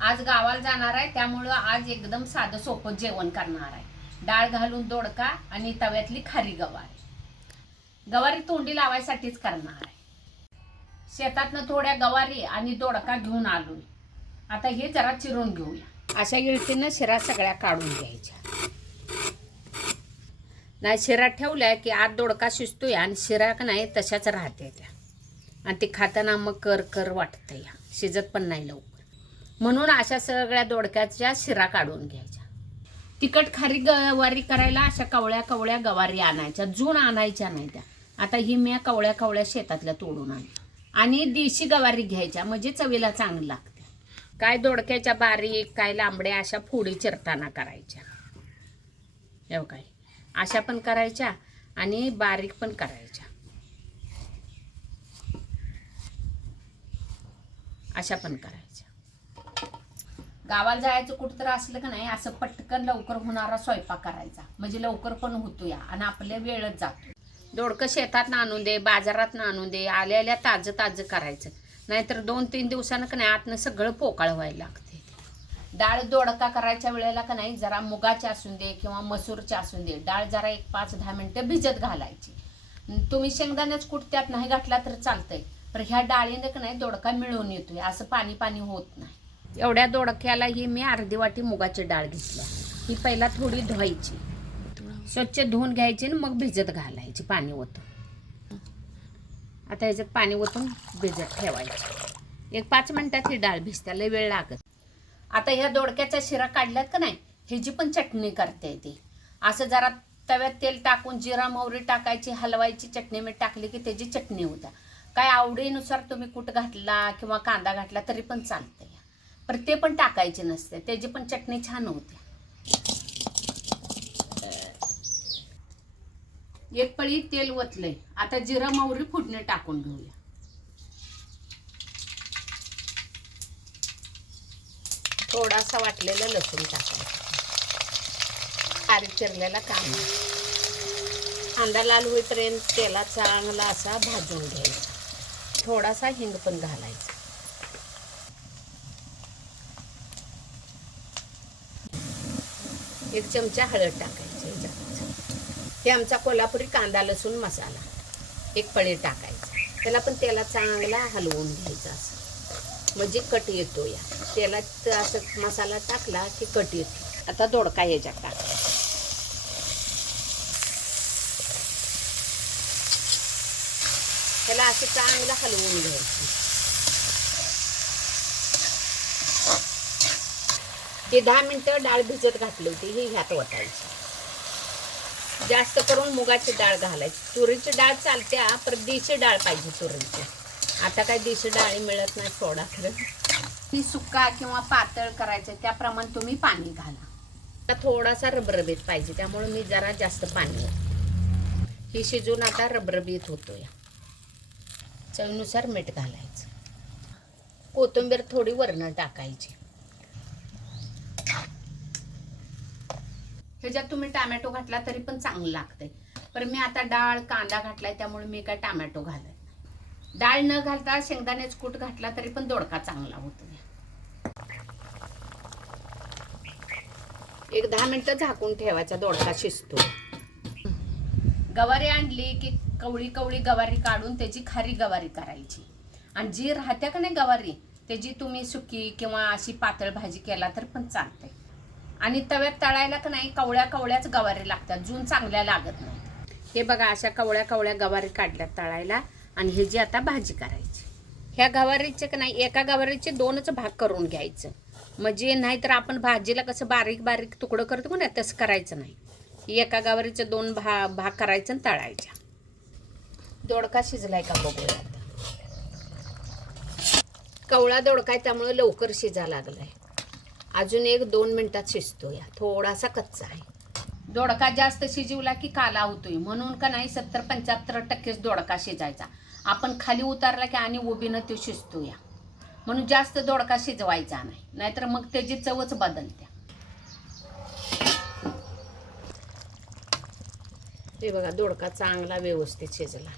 आज गावाला जाणार आहे, त्यामुळं आज एकदम साधं सोपं जेवण करणार आहे. डाळ घालून दोडका आणि तव्यातली खारी गवारी. गवारी तोंडी लावायसाठीच करणार आहे. शेतातनं थोड्या गवारी आणि दोडका घेऊन आलोय. आता हे जरा चिरून घेऊया. अशा इळतीनं शिरा सगळ्या काढून घ्यायच्या. नाही शिरा ठेवल्या की आत दोडका शिजतोय आणि शिरा का नाही तशाच राहते त्या, आणि ते खाताना मग कर कर वाटतं या, शिजत पण नाही लवकर. म्हणून अशा सगळ्या दोडक्याच्या शिरा काढून घ्यायच्या. तिखट खारी गवारी करायला अशा कवळ्या कवळ्या गवारी आणायच्या, जून आणायच्या नाही त्या. आता ही मी कवळ्या कवळ्या शेतातल्या तोडून आणल्या. आणि देशी गवारी घ्यायच्या, म्हणजे चवीला चांगलं लागते. काय दोडक्याच्या बारीक काय लांबड्या अशा फोडी चिरताना करायच्या. एवढं काय अशा पण करायच्या आणि बारीक पण करायच्या. अशा पण करायच्या. गावाला जायचं कुठं तर असलं का नाही, असं पटकन लवकर होणारा स्वयंपाक करायचा, म्हणजे लवकर पण होतो या आणि आपल्या वेळच जातो. दोडकं शेतात आणून दे, बाजारात आणून दे, आल्या ताजं ताजं करायचं. नाहीतर 2-3 दिवसानं का नाही आतनं सगळं पोकाळ व्हायला लागते. डाळ दोडका करायच्या वेळेला का नाही जरा मुगाची असून दे किंवा मसूरची असून दे, डाळ जरा 1-5-10 मिनिटं भिजत घालायची. तुम्ही शेंगदाण्याच कुठ त्यात नाही घातला तर चालतंय, पण ह्या डाळीनं का नाही दोडका मिळून येतोय, असं पाणी पाणी होत नाही. एवढ्या दोडक्याला ही मी अर्धी वाटी मुगाची डाळ घेतली. ही पहिला थोडी धुवायची, स्वच्छ धुवून घ्यायची आणि मग भिजत घालायची पाणी ओतून. आता ह्याच्यात पाणी ओतून भिजत ठेवायची. 1-5 मिनिटात ही डाळ भिजते, लय वेळ लागत. आता ह्या दोडक्याच्या शिरा काढल्यात का नाही, ह्याची पण चटणी करते येते. असं जरा तव्यात तेल टाकून जिरा मोहरी टाकायची, हलवायची, चटणी मीठ टाकली की त्याची चटणी होत्या. काय आवडीनुसार तुम्ही कूट घातला किंवा कांदा घातला तरी पण चालतंय, पण ते पण टाकायचे नसते, त्याची पण चटणी छान होते. एक पळी तेल ओतलंय. आता जिरा मोहरी फोडणी टाकून घेऊया. थोडासा वाटलेला लसूण टाकायचा, बारीक चिरलेला कांदा. कांदा लाल होईपर्यंत तेलात चांगला असा भाजून घ्यायचा. थोडासा हिंग पण घालायचा. एक चमचा हळद टाकायची. हे आमचा कोल्हापुरी कांदा लसूण मसाला 1 पळी टाकायचा. त्याला पण तेलात चांगला हलवून घ्यायचा, असं म्हणजे कट येतो या तेलात. असं मसाला टाकला की कट येतो. आता दोडका ह्याच्यात टाकायचा. त्याला असं चांगलं हलवून घ्यायचं. ते 10 मिनिटं डाळ भिजत घातली होती, ही ह्यात ओतायची. जास्त करून मुगाची डाळ घालायची. तुरीची डाळ चालत्या, पर देशी डाळ पाहिजे तुरीची. आता काय देशी डाळी मिळत नाही सोडा खरं. ती सुक्का किंवा पातळ करायचं, त्याप्रमाणे तुम्ही पाणी घाला. थोडासा रबरबीत पाहिजे, त्यामुळे मी जरा जास्त पाणी होतं. ही शिजून आता रबरबीत होतोय. चवीनुसार मीठ घालायचं. कोथिंबीर थोडी वरनं टाकायची. ह्याच्यात तुम्ही टोमॅटो घातला तरी पण चांगलं लागतंय, पण मी आता डाळ कांदा घातलाय त्यामुळे मी काय टोमॅटो घालत नाही. डाळ न घालता शेंगदाण्याच कूट घातला तरी पण दोडका चांगला होतो. 1-10 मिनिटं झाकून ठेवायचा, दोडका शिजतो. गवारी आणली की कवळी कवळी गवारी काढून त्याची खारी गवारी करायची. आणि जी राहत्या का नाही गवारी, त्याची तुम्ही सुकी किंवा अशी पातळ भाजी केला तर पण चालतंय. आणि तव्यात तळायला का नाही कवळ्या कवळ्याच गवारी लागतात, जून चांगल्या लागत नाही. हे बघा अशा कवळ्या कवळ्या गवारी काढल्यात तळायला, आणि हे जी आता भाजी करायची. ह्या गवारीचे का नाही एका गवारीचे 2च भाग करून घ्यायचं, म्हणजे नाहीतर आपण भाजीला कसं बारीक बारीक तुकडं करतो ना, तसं करायचं नाही. एका गवारीचे 2 भाग करायचं आणि तळायच्या. दोडका शिजलाय का बघूया. कवळा दोडका आहे त्यामुळे लवकर शिजा लागलाय. अजून 1-2 मिनिटात शिजतो या, थोडासा कच्चा आहे. दोडका जास्त शिजवला की काला होतोय, म्हणून का नाही 70-75% दोडका शिजायचा. आपण खाली उतारला की आणि उभीनं तो शिजतो या, म्हणून जास्त दोडका शिजवायचा नाही, नाहीतर मग त्याची चवच बदलते. हे बघा दोडका चांगला व्यवस्थित शिजला.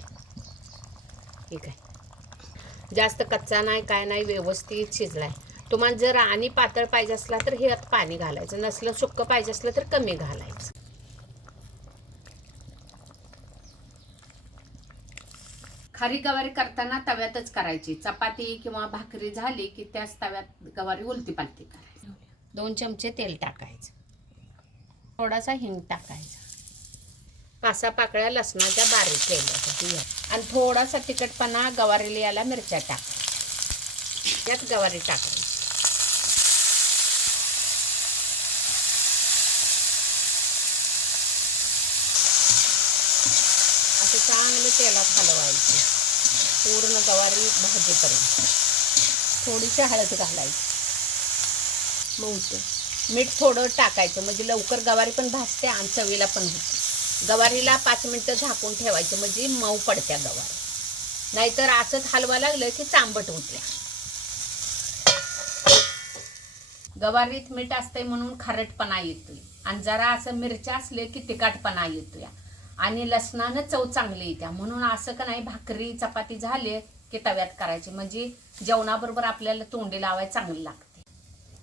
ठीक आहे, जास्त कच्चा नाही काय नाही, व्यवस्थित शिजलाय. तुम्हाला जर आणि पातळ पाहिजे असला तर हे पाणी घालायचं, नसलं सुक्क पाहिजे असलं तर कमी घालायचं. खारी गवारी करताना तव्यातच करायची. चपाती किंवा भाकरी झाली की त्याच तव्यात गवारी उलटी पालटी करायची. 2 चमचे तेल टाकायचं, थोडासा हिंग टाकायचा, 5-6 पाकळ्या लसणाच्या बारीक केल्या आणि थोडासा तिखटपणा गवारीला याला मिरच्या टाकायच्या. त्यात गवारी टाकायची. असं चांगलं तेलात हलवायचं पूर्ण गवारी भाजेपर्यंत. थोडीशी हळद घालायची, मीठ थोडं टाकायचं म्हणजे लवकर गवारी पण भाजते आणि चवीला पण होते. गवारीला 5 मिनिटं झाकून ठेवायचं म्हणजे मऊ पडत्या गवारी, नाहीतर असंच हलवा लागलं की चांबट होत्या. गवारीत मीठ असते म्हणून खारटपणा येतोय आणि जरा असं मिरच्या असले की तिखटपणा येतोय आणि लसणानं चव चांगली येते. म्हणून असं का नाही, भाकरी चपाती झाले की तव्यात करायची म्हणजे जेवणाबरोबर आपल्याला तोंडी लावायला चांगली लागते.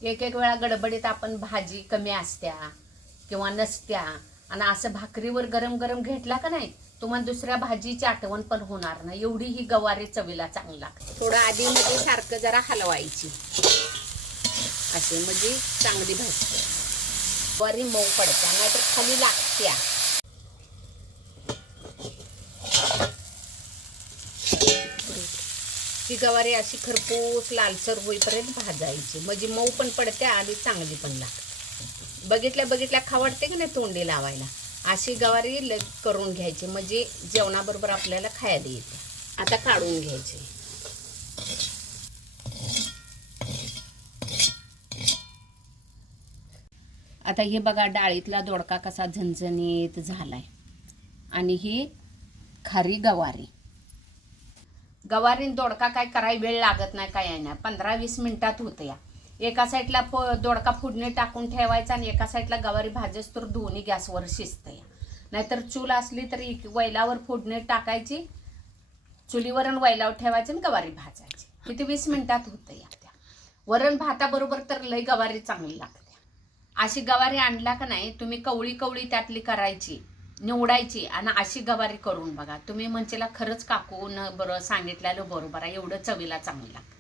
एक वेळा गडबडीत आपण भाजी कमी असत्या किंवा नसत्या आणि असं भाकरीवर गरम गरम घेतला का नाही, तुम्हाला दुसऱ्या भाजीची आठवण पण होणार नाही. एवढी ही गवारी चवीला चांगली लागते. थोडं आधी मध्ये सारखं जरा हलवायची असे म्हणजे चांगली भाजते. गवारी मऊ पडत्या नाहीतर खाली लागत्या. ती गवारी अशी खरपूस लालसर होईपर्यंत भाजायची म्हणजे मऊ पण पडते आणि चांगली पण लागते. बघितल्या खावडते की नाही तोंडी लावायला, अशी गवारी करून घ्यायची म्हणजे जेवणाबरोबर आपल्याला खायला येते. आता काढून घ्यायची. आता हे बघा डाळीतला दोडका कसा झणझणीत झालाय आणि ही खारी गवारी. गवारी दोडका काय करायला वेळ लागत नाही, काय नाही, 15-20 मिनिटात होतं या. एका साईडला दोडका फोडणी टाकून ठेवायचा आणि एका साईडला गवारी भाजस तर दोन्ही गॅसवर शिजतं या. नाहीतर चूल असली तर वैलावर फोडणी टाकायची, चुलीवर वैलावर ठेवायची आणि गवारी भाजायची. किती 20 मिनिटात होतं या. त्या वरण भाताबरोबर तर लई गवारी चांगली लागते. अशी गवारी आणला का नाही तुम्ही कवळी त्यातली करायची, निवडायची आणि अशी गवारी करून बघा तुम्ही. म्हणजेला खरंच काकून बरं सांगितलेलं बरोबर आहे, एवढं चवीला चांगलं लागतं.